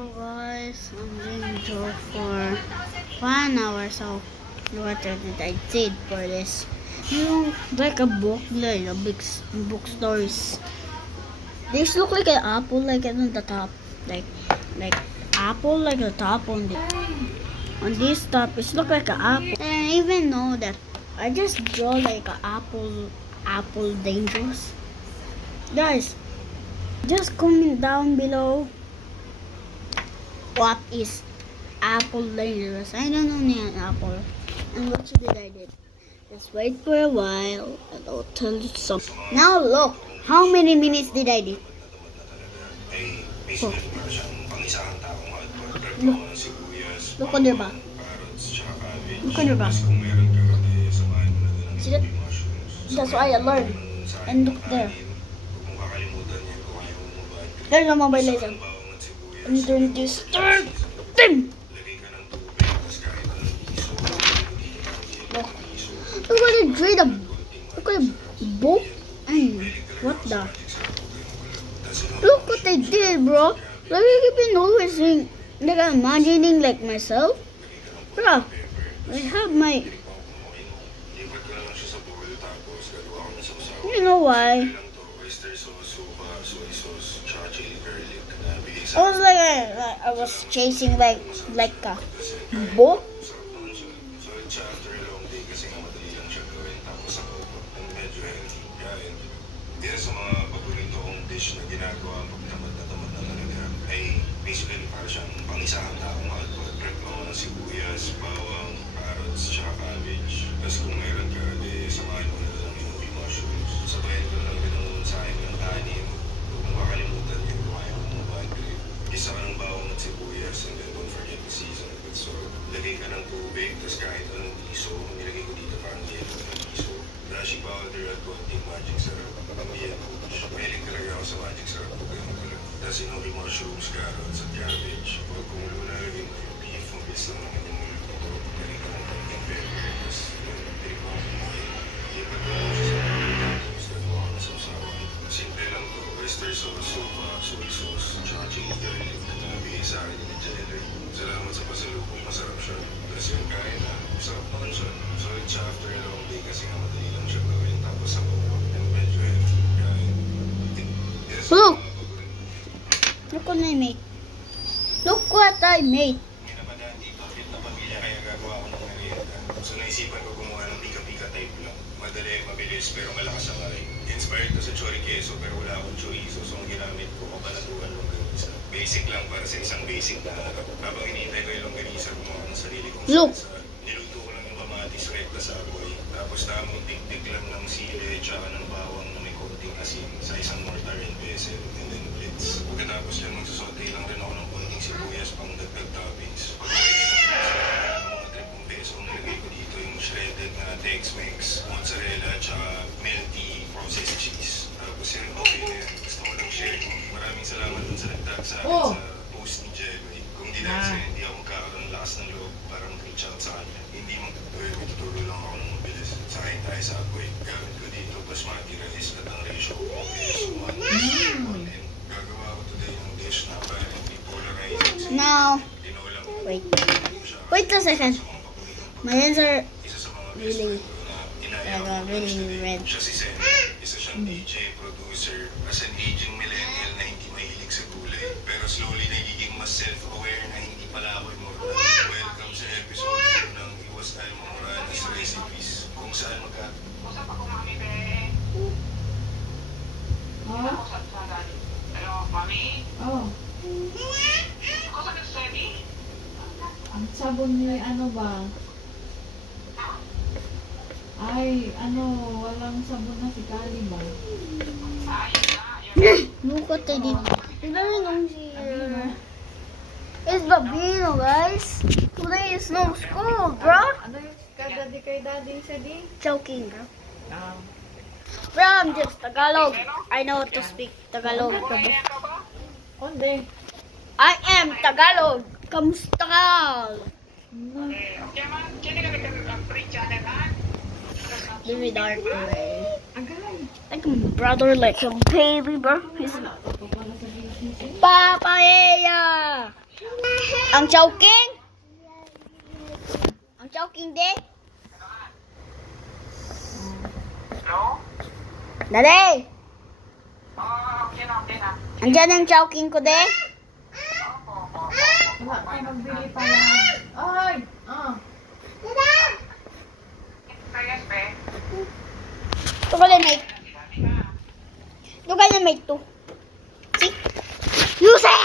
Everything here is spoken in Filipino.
So guys, I'm going to for 1 hour. So what did I did for this? Like a book, like a big bookstores. These look like an apple, like on the top, like apple, like the top on this top. It look like an apple. And I even know that I just draw like an apple dangerous. Guys, just comment down below. What is apple dangerous? I don't know an apple. And what did I do? Just wait for a while and I'll tell you something. Now look, how many minutes did I do? Oh. Look on your back. Look on your back. See that? That's why I learned. And look there. There's a mobile laser. I'm going to start them. Look at the freedom. Look at the book. And what the? Look what I did, bro. Like I've been always saying, like I'm imagining like myself. Bro, I have my. You know why? I was I was chasing like a book. Sa mga paborito kong dish na ginagawa pag tamad na talaga ay basically para siyang pang-isahang taong hotpot. Prep ako ng sibuyas, bawang, carrots, tsaka cabbage. Tapos kung meron ka, samahin mo na lang yung mushrooms. Sabayan ko lang rin sa akin ng kanin. Kung makalimutan yun, kumain ko ng bad grip. Isa ka ng bawang at sibuyas, and then don't forget to season it with salt. Lagay ka ng tubig, tapos kahit anong iso, nilagay ko dito parang yellow ng iso. Dashi powder at konting magic syrup. Mahilig talaga ako sa magic syrup. Tapos inuwi mushrooms, carrots at cabbage. Pag kumulo na lagay mo yung beef, mabilis lang naman yung luto. Lagay ka ng konting pepper. Tapos take mo ako mo yun. Lipat mo siya sa mga tapos nagawa ko na sausawan. Simple lang to. Oyster sauce, sopa, soy sauce, tsaka chili garlic. Nabigay sa akin ni Jenner. Salamat sa pasalubong. Masarap siya. Tapos yung kain na, masarap naman siya. So it's after a long day kasi nga madali lang siya gawin. Tapos sa bawang and medyo heavy. Look! Look what I made. Look what I made. Hindi naman dati, kapit na pamilya kaya gagawa ko ng merienda. So naisipan ko gumawa ng pika-pika type lang. Madali, mabilis, pero malakas ang aray. Inspired to sa chorizo pero wala akong chorizo. So ang ginamit ko, kapanatuan longganisa. Basic lang para sa isang basic na harap. Habang hinihintay ko yung longganisa, gumawa ng sarili kong salsa. Niluto ko lang yung kamatis rekta sa apoy. Tapos tamang tik-tik lang ng sili, tsaka ng bawang na may konting asin sa isang mortar and pestle, and then blitz. Pagkatapos yan, magsasote lang rin ako ng konting sibuyas pang dagdag toppings. Pag-uwi ng mga 3 peso, nilagay ko dito yung shredded na Tex-Mex, mozzarella, tsaka melty processed cheese. Tapos yan, okay na yan. Gusto ko lang share mo. Maraming salamat dun sa nagtag sa akin sa post ni Jerry. Kung di dahil sa'yo, hindi ako magkakaroon ng lakas ng loob para mag-reach out sa kanya. Hindi magtuturo lang ako ng mabilis. Sakayin tayo sa apoy. Gamit ko dito basmati rice at ang ratio ko is 1:1. Gagawa ko today ng dish na apparently polarizing. Now, wait a second. My hands are really red. Siya si Sen. Isa siyang DJ, producer, as an aging millennial na hindi mahilig sa gulay. Pero slowly nagiging mas self-aware na hindi pala ako immortal. Welcome sa episode ng Iwas Tayo Mamoranas Recipes. Kung saan Usap ako mami, be. Usap sa daddy. Hello, mami? Oh. Ako sa Gustemi? Ang sabon niya ano ba? Ay, walang sabon na si Kali ba? Look what I did. It's very long here. It's Babino, guys. Today is no school, bro. Ano yung kay daddy sa di? Joking, bro. Bro, I'm just Tagalog. I know to speak Tagalog. Onde? I am Tagalog. Kamusta ka? Very dark way. Like a brother, like a baby, bro. He's Papaya. Ang Chowking? Ang Chowking din? Dali! Andiyan ang Chowking ko din? Wala ka magbili pa lang. Ay! Ito ka na make. Ito ka na make to. See? Use it!